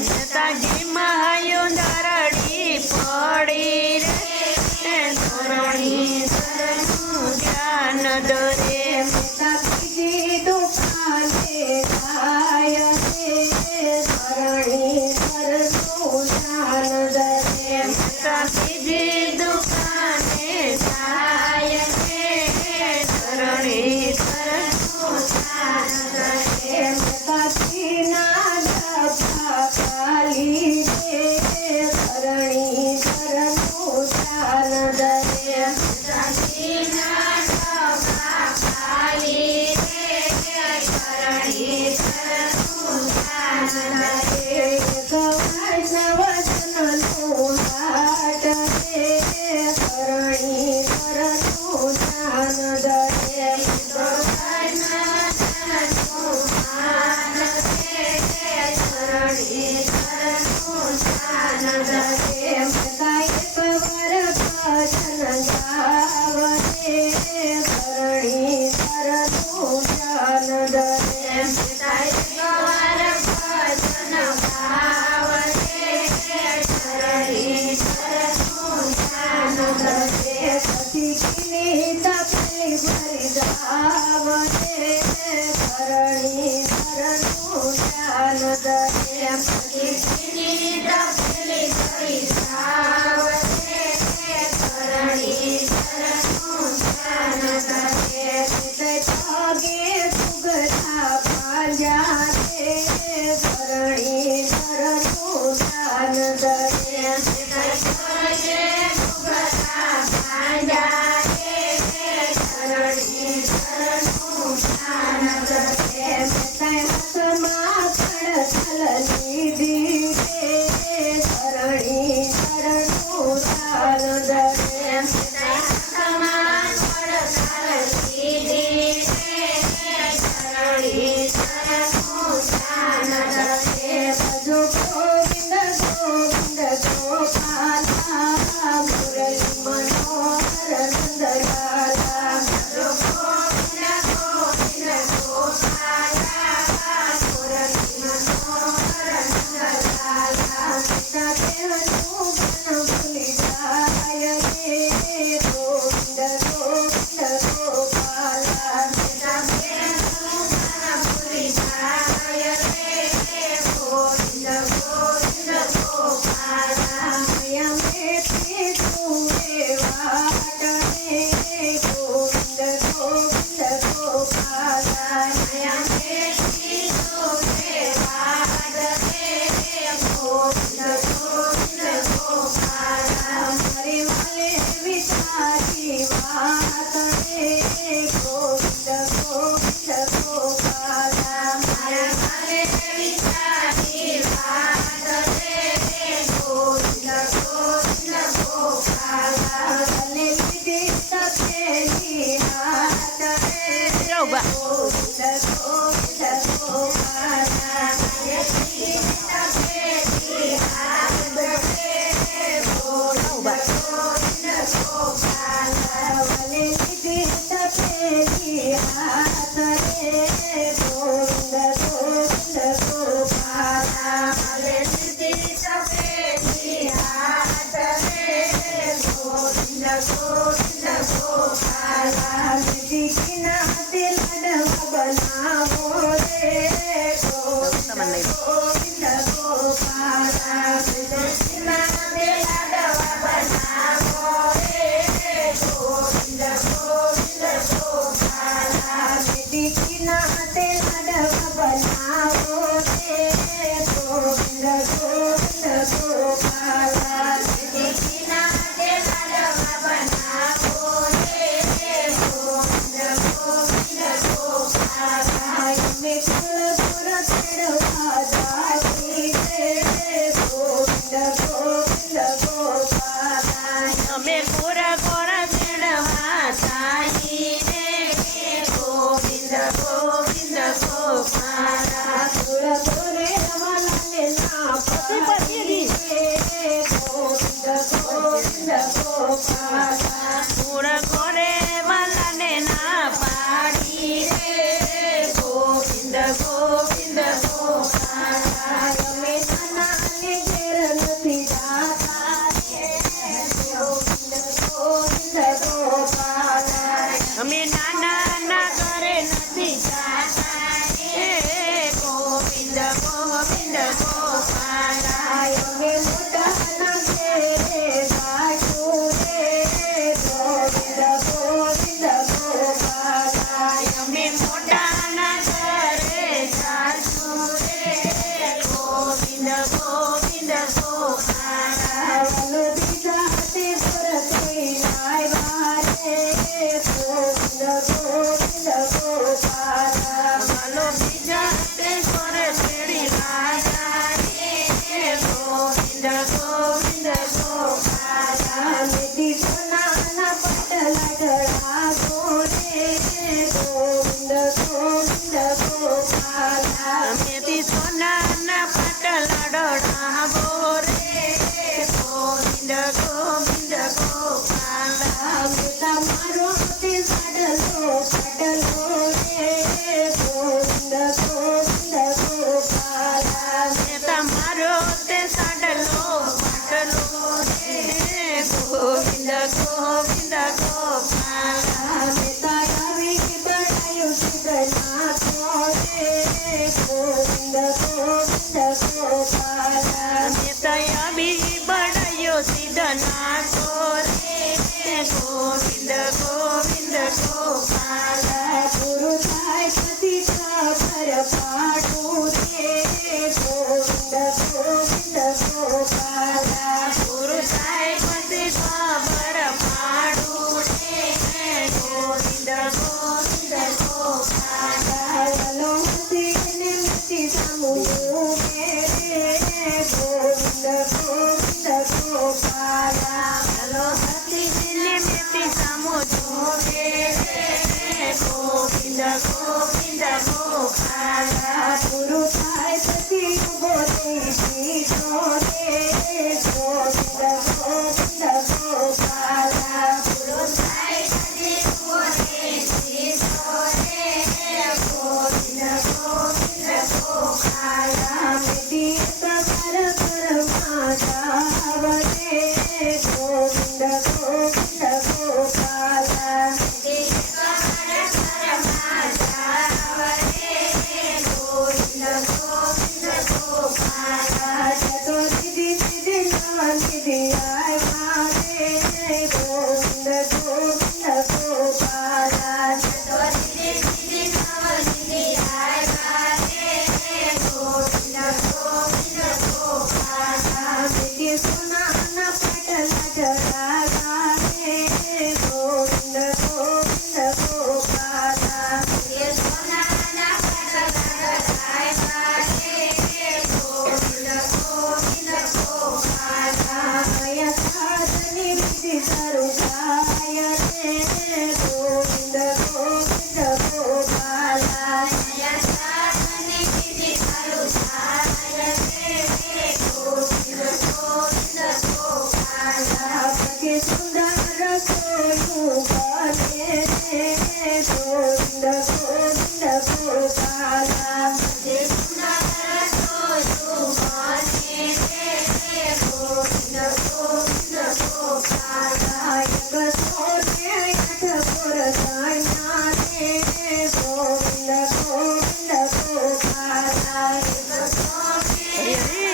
મેતાજી માયું ધરડી પડી રે એ ધ્યાન ધરે മനോദയം Bye. ગોવિંદ ગોવિંદ ગોવિંદ ગોવિંદ ગોપાલ ને તયા બી બડાયો સિદ્ધનાથો રે Govind Govind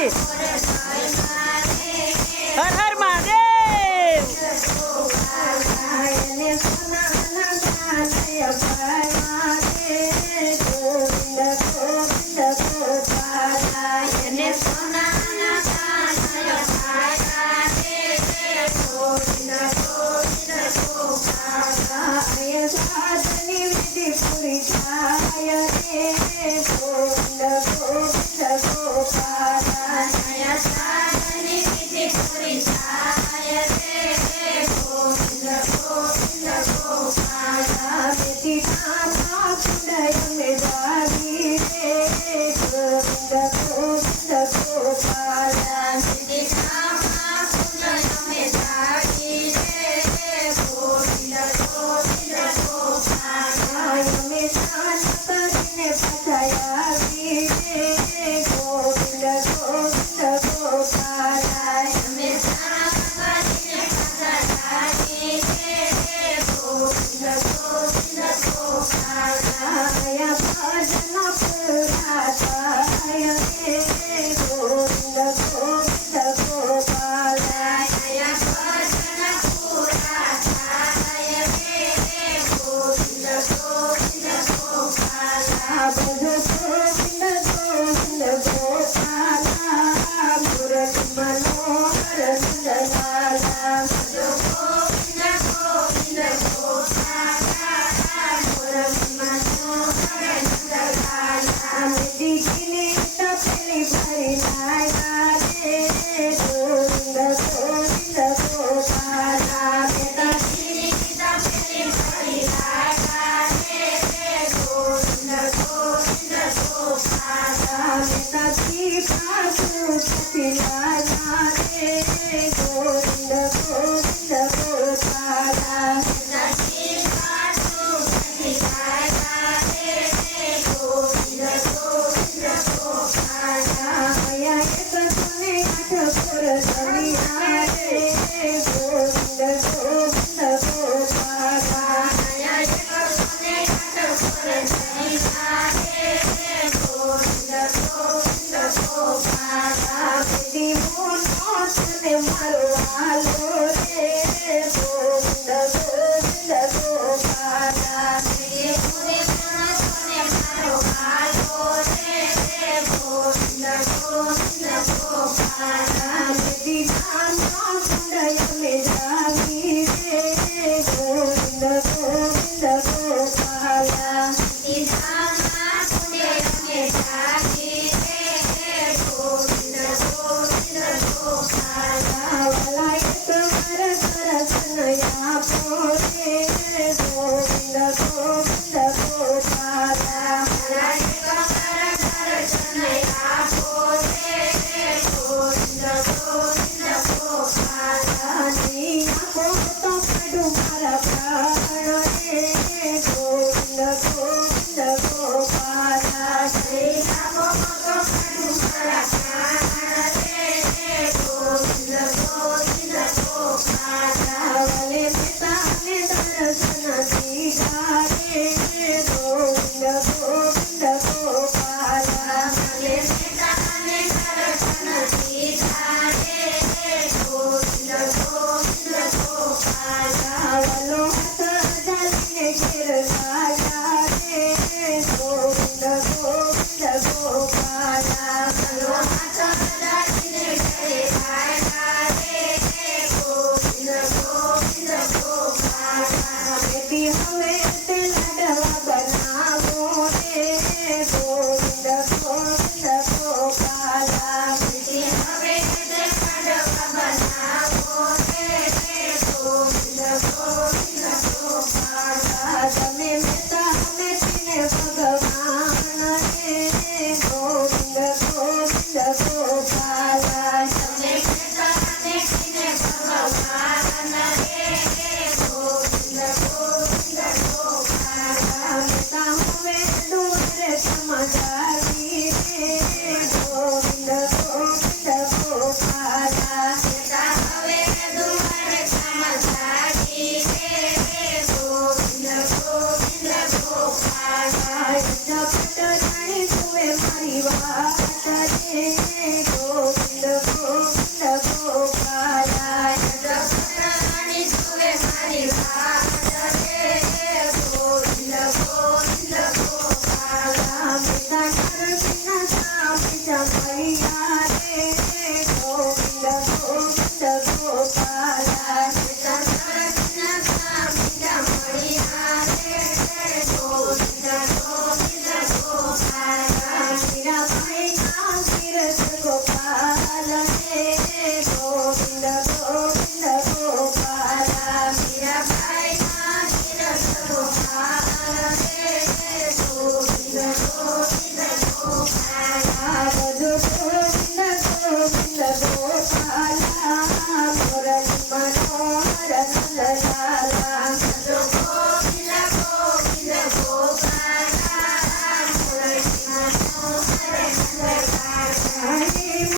สิ Yes, yes, yes.